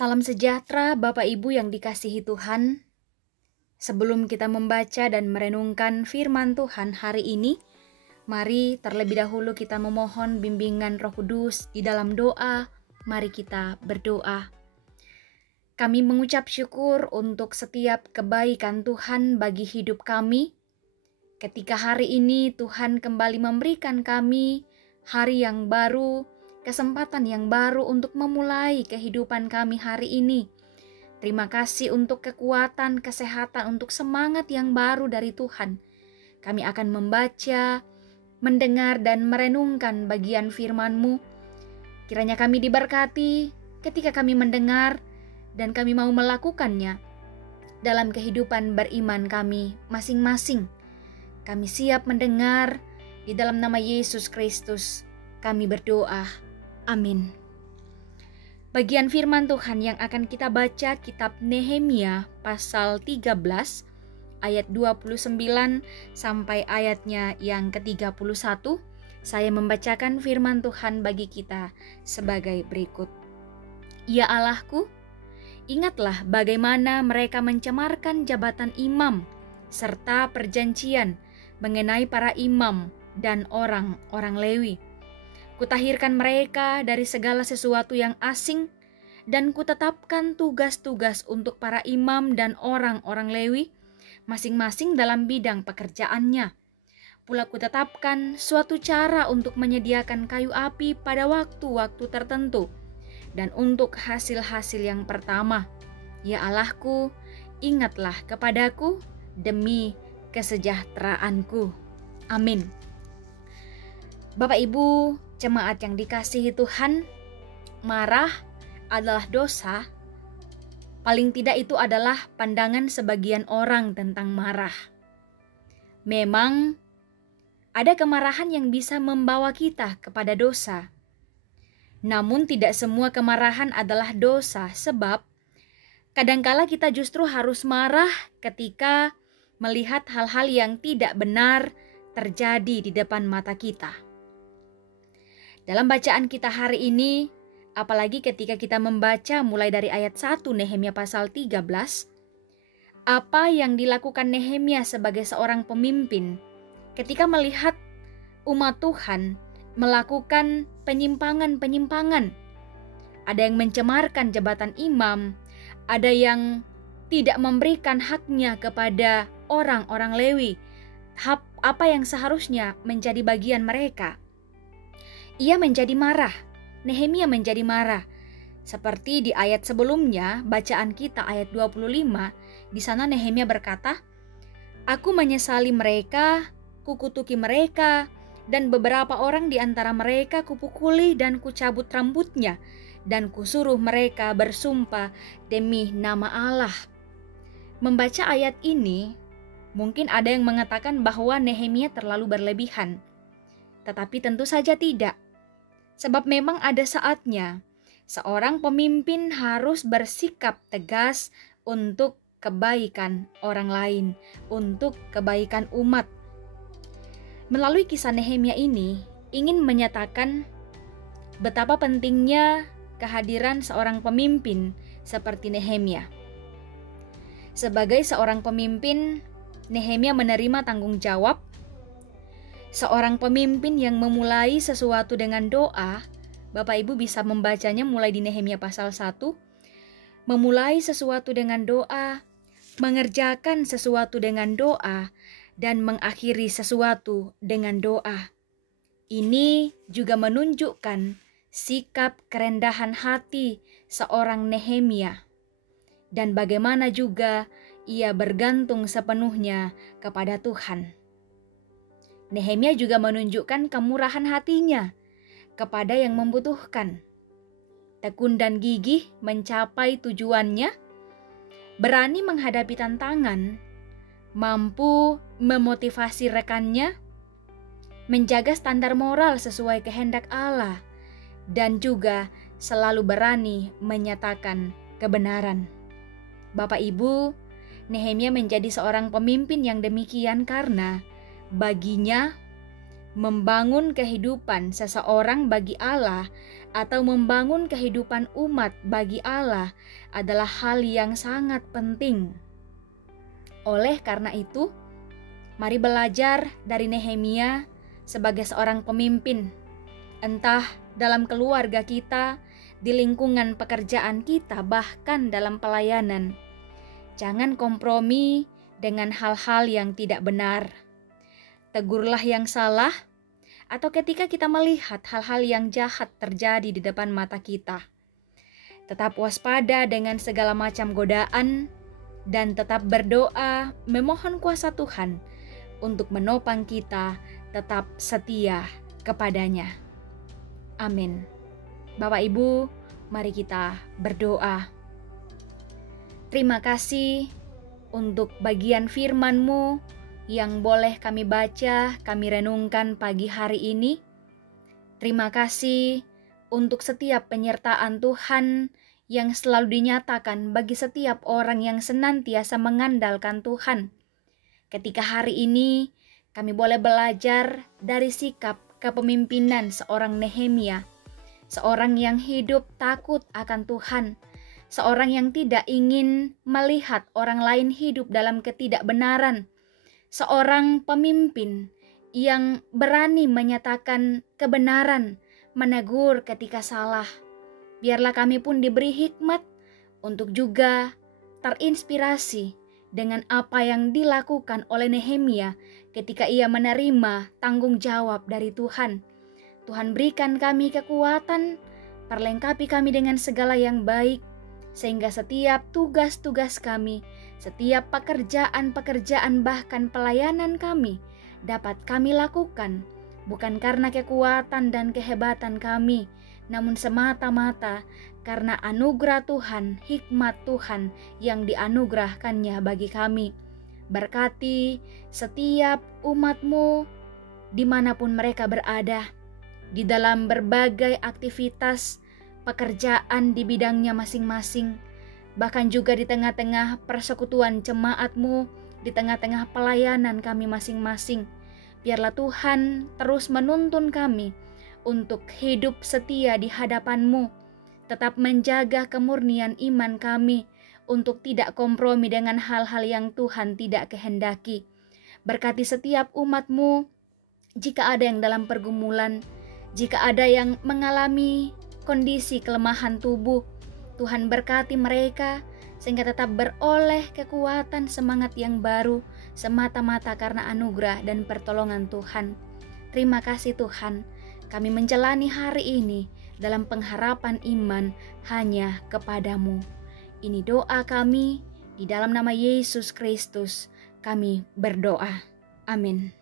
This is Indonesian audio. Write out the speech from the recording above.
Salam sejahtera Bapak Ibu yang dikasihi Tuhan. Sebelum kita membaca dan merenungkan firman Tuhan hari ini, mari terlebih dahulu kita memohon bimbingan Roh Kudus di dalam doa. Mari kita berdoa. Kami mengucap syukur untuk setiap kebaikan Tuhan bagi hidup kami. Ketika hari ini Tuhan kembali memberikan kami hari yang baru, kesempatan yang baru untuk memulai kehidupan kami hari ini. Terima kasih untuk kekuatan, kesehatan, untuk semangat yang baru dari Tuhan. Kami akan membaca, mendengar, dan merenungkan bagian firman-Mu. Kiranya kami diberkati ketika kami mendengar dan kami mau melakukannya dalam kehidupan beriman kami masing-masing. Kami siap mendengar di dalam nama Yesus Kristus. Kami berdoa. Amin. Bagian firman Tuhan yang akan kita baca kitab Nehemia pasal 13 ayat 29 sampai ayatnya yang ke-31. Saya membacakan firman Tuhan bagi kita sebagai berikut. Ya Allahku, ingatlah bagaimana mereka mencemarkan jabatan imam serta perjanjian mengenai para imam dan orang-orang Lewi. Kutahirkan mereka dari segala sesuatu yang asing, dan kutetapkan tugas-tugas untuk para imam dan orang-orang Lewi, masing-masing dalam bidang pekerjaannya. Pula kutetapkan suatu cara untuk menyediakan kayu api pada waktu-waktu tertentu, dan untuk hasil-hasil yang pertama. Ya Allahku, ingatlah kepadaku demi kesejahteraanku. Amin. Bapak Ibu, jemaat yang dikasihi Tuhan, marah adalah dosa. Paling tidak itu adalah pandangan sebagian orang tentang marah. Memang ada kemarahan yang bisa membawa kita kepada dosa. Namun tidak semua kemarahan adalah dosa, sebab kadangkala kita justru harus marah ketika melihat hal-hal yang tidak benar terjadi di depan mata kita. Dalam bacaan kita hari ini, apalagi ketika kita membaca mulai dari ayat 1 Nehemia pasal 13, apa yang dilakukan Nehemia sebagai seorang pemimpin ketika melihat umat Tuhan melakukan penyimpangan-penyimpangan. Ada yang mencemarkan jabatan imam, ada yang tidak memberikan haknya kepada orang-orang Lewi, apa yang seharusnya menjadi bagian mereka. Ia menjadi marah, Nehemia menjadi marah. Seperti di ayat sebelumnya, bacaan kita ayat 25, di sana Nehemia berkata, "Aku menyesali mereka, kukutuki mereka, dan beberapa orang di antara mereka kupukuli dan kucabut rambutnya, dan kusuruh mereka bersumpah demi nama Allah." Membaca ayat ini, mungkin ada yang mengatakan bahwa Nehemia terlalu berlebihan. Tetapi tentu saja tidak. Sebab memang ada saatnya seorang pemimpin harus bersikap tegas untuk kebaikan orang lain, untuk kebaikan umat. Melalui kisah Nehemia ini ingin menyatakan betapa pentingnya kehadiran seorang pemimpin seperti Nehemia. Sebagai seorang pemimpin, Nehemia menerima tanggung jawab. Seorang pemimpin yang memulai sesuatu dengan doa, Bapak Ibu bisa membacanya mulai di Nehemia pasal 1, memulai sesuatu dengan doa, mengerjakan sesuatu dengan doa, dan mengakhiri sesuatu dengan doa. Ini juga menunjukkan sikap kerendahan hati seorang Nehemia, dan bagaimana juga ia bergantung sepenuhnya kepada Tuhan. Nehemia juga menunjukkan kemurahan hatinya kepada yang membutuhkan. Tekun dan gigih mencapai tujuannya, berani menghadapi tantangan, mampu memotivasi rekannya, menjaga standar moral sesuai kehendak Allah, dan juga selalu berani menyatakan kebenaran. Bapak Ibu, Nehemia menjadi seorang pemimpin yang demikian karena baginya membangun kehidupan seseorang bagi Allah atau membangun kehidupan umat bagi Allah adalah hal yang sangat penting. Oleh karena itu, mari belajar dari Nehemia sebagai seorang pemimpin, entah dalam keluarga kita, di lingkungan pekerjaan kita, bahkan dalam pelayanan. Jangan kompromi dengan hal-hal yang tidak benar. Tegurlah yang salah, atau ketika kita melihat hal-hal yang jahat terjadi di depan mata kita. Tetap waspada dengan segala macam godaan dan tetap berdoa memohon kuasa Tuhan untuk menopang kita tetap setia kepadanya. Amin. Bapak Ibu, mari kita berdoa. Terima kasih untuk bagian firman-Mu yang boleh kami baca, kami renungkan pagi hari ini. Terima kasih untuk setiap penyertaan Tuhan yang selalu dinyatakan bagi setiap orang yang senantiasa mengandalkan Tuhan. Ketika hari ini kami boleh belajar dari sikap kepemimpinan seorang Nehemia, seorang yang hidup takut akan Tuhan, seorang yang tidak ingin melihat orang lain hidup dalam ketidakbenaran, seorang pemimpin yang berani menyatakan kebenaran, menegur ketika salah. Biarlah kami pun diberi hikmat untuk juga terinspirasi dengan apa yang dilakukan oleh Nehemia ketika ia menerima tanggung jawab dari Tuhan. Tuhan berikan kami kekuatan, perlengkapi kami dengan segala yang baik, sehingga setiap tugas-tugas kami, setiap pekerjaan-pekerjaan bahkan pelayanan kami dapat kami lakukan bukan karena kekuatan dan kehebatan kami, namun semata-mata karena anugerah Tuhan, hikmat Tuhan yang dianugerahkannya bagi kami. Berkati setiap umat-Mu dimanapun mereka berada, di dalam berbagai aktivitas pekerjaan di bidangnya masing-masing, bahkan juga di tengah-tengah persekutuan jemaat-Mu, di tengah-tengah pelayanan kami masing-masing. Biarlah Tuhan terus menuntun kami untuk hidup setia di hadapan-Mu, tetap menjaga kemurnian iman kami untuk tidak kompromi dengan hal-hal yang Tuhan tidak kehendaki. Berkati setiap umat-Mu, jika ada yang dalam pergumulan, jika ada yang mengalami kondisi kelemahan tubuh, Tuhan berkati mereka sehingga tetap beroleh kekuatan semangat yang baru semata-mata karena anugerah dan pertolongan Tuhan. Terima kasih Tuhan, kami menjalani hari ini dalam pengharapan iman hanya kepadamu. Ini doa kami, di dalam nama Yesus Kristus kami berdoa. Amin.